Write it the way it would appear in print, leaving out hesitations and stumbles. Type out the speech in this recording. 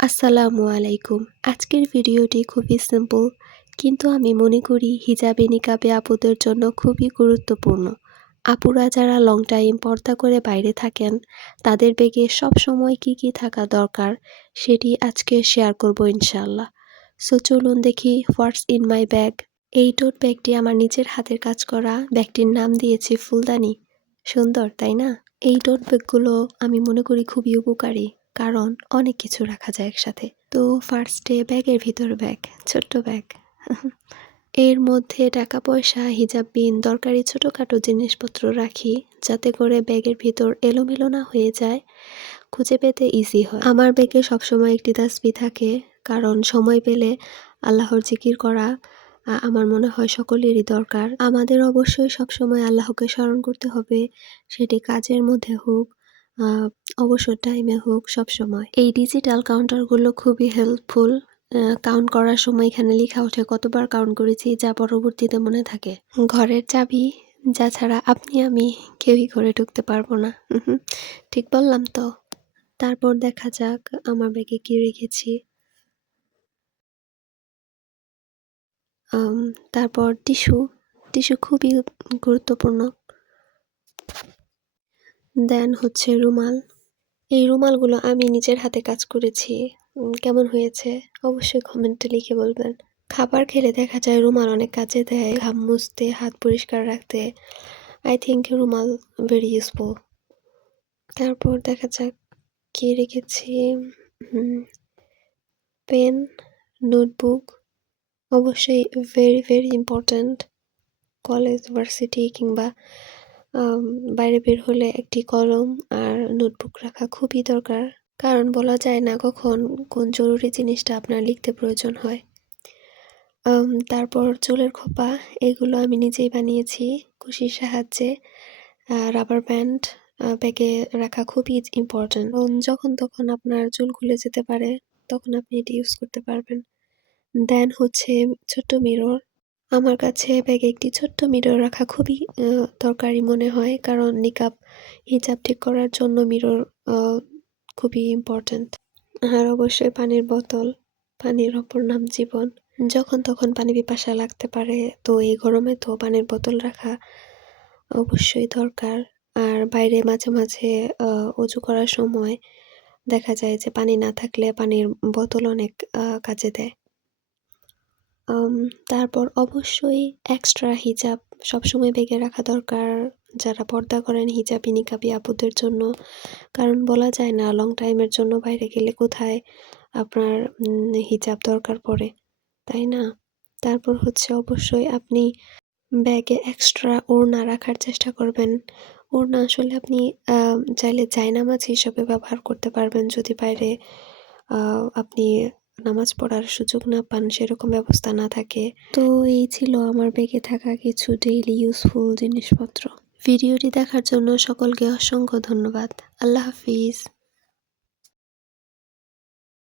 আসসালামু আলাইকুম। আজকের ভিডিওটি খুবই সিম্পল, কিন্তু আমি মনে করি হিজাবে নিকাবে আপুদের জন্য খুবই গুরুত্বপূর্ণ। আপুরা যারা লং টাইম পর্দা করে বাইরে থাকেন, তাদের ব্যাগে সবসময় কী কী থাকা দরকার সেটি আজকে শেয়ার করব ইনশাআল্লাহ। সো চলুন দেখি হোয়াটস ইন মাই ব্যাগ। এই টোট ব্যাগটি আমার নিজের হাতের কাজ করা। ব্যাগটির নাম দিয়েছি ফুলদানি। সুন্দর, তাই না? এই টোট ব্যাগগুলো আমি মনে করি খুবই উপকারী, কারণ অনেক কিছু রাখা যায় একসাথে। তো ফার্স্টে ব্যাগের ভিতর ব্যাগ, ছোট্ট ব্যাগ। এর মধ্যে টাকা পয়সা, হিজাব বিন, দরকারি ছোটোখাটো জিনিসপত্র রাখি, যাতে করে ব্যাগের ভিতর এলোমেলো না হয়ে যায়, খুঁজে পেতে ইজি হয়। আমার ব্যাগে সবসময় একটি তাসবিহ থাকে, কারণ সময় পেলে আল্লাহর জিকির করা আমার মনে হয় সকলেরই দরকার। আমাদের অবশ্যই সবসময় আল্লাহকে স্মরণ করতে হবে, সেটি কাজের মধ্যে হোক, অবসর টাইমে হোক, সবসময়। এই ডিজিটাল কাউন্টারগুলো খুবই হেল্পফুল। কাউন্ট করার সময় এখানে লেখা ওঠে কতবার কাউন্ট করেছি, যা পরবর্তীতে মনে থাকে। ঘরের চাবি, যা ছাড়া আপনি আমি কেউই ঘরে ঢুকতে পারবো না। ঠিক বললাম তো? তারপর দেখা যাক আমার ব্যাগে কি রেখেছি। তারপর টিস্যু খুবই গুরুত্বপূর্ণ। দেন হচ্ছে রুমাল। এই রুমালগুলো আমি নিজের হাতে কাজ করেছি। কেমন হয়েছে অবশ্যই কমেন্টে লিখে বলবেন। খাবার খেলে দেখা যায় রুমাল অনেক কাজে দেয়, ঘাম মুছতে, হাত পরিষ্কার রাখতে। আই থিঙ্ক রুমাল ভেরি ইউজফুল। তারপর দেখা যাক কি রেখেছি। পেন, নোটবুক, অবশ্যই very very important. College, varsity কিংবা বাইরে বের হলে একটি কলম আর নোটবুক রাখা খুবই দরকার, কারণ বলা যায় না কখন কোন জরুরি জিনিসটা আপনার লিখতে প্রয়োজন হয়। তারপর চুলের খোপা, এগুলো আমি নিজেই বানিয়েছি কুশির সাহায্যে। রাবার ব্যান্ড ব্যাগে রাখা খুবই ইম্পর্ট্যান্ট। যখন তখন আপনার চুল খুলে যেতে পারে, তখন আপনি এটি ইউজ করতে পারবেন। দেন হচ্ছে ছোট্ট মিরর। আমার কাছে ব্যাগে একটি ছোট্ট মিরর রাখা খুবই দরকারি মনে হয়, কারণ নিকাব হিজাব ঠিক করার জন্য মিরর খুবই ইম্পর্ট্যান্ট। আর অবশ্যই পানির বোতল, পানির অপর নাম জীবন। যখন তখন পানি পিপাসা লাগতে পারে, তো এই গরমে তো পানির বোতল রাখা অবশ্যই দরকার। আর বাইরে মাঝে মাঝে অজু করার সময় দেখা যায় যে পানি না থাকলে পানির বোতল অনেক কাজে দেয়। তারপর অবশ্যই এক্সট্রা হিজাব সবসময় ব্যাগে রাখা দরকার, যারা পর্দা করেন হিজাবি নিকাবি আপুদের জন্য, কারণ বলা যায় না লং টাইমের জন্য বাইরে গেলে কোথায় আপনার হিজাব দরকার পড়ে, তাই না? তারপর হচ্ছে অবশ্যই আপনি ব্যাগে এক্সট্রা ওড়না রাখার চেষ্টা করবেন। ওড়না আসলে আপনি চাইলে জায়নামাজ হিসেবে ব্যবহার করতে পারবেন, যদি বাইরে আপনি নামাজ পড়ার সুযোগ না পান, সেরকম ব্যবস্থা না থাকে। তো এই ছিল আমার ব্যাগে থাকা কিছু ডেইলি ইউজফুল জিনিসপত্র। ভিডিওটি দেখার জন্য সকলকে অসংখ্য ধন্যবাদ। আল্লাহ হাফিজ।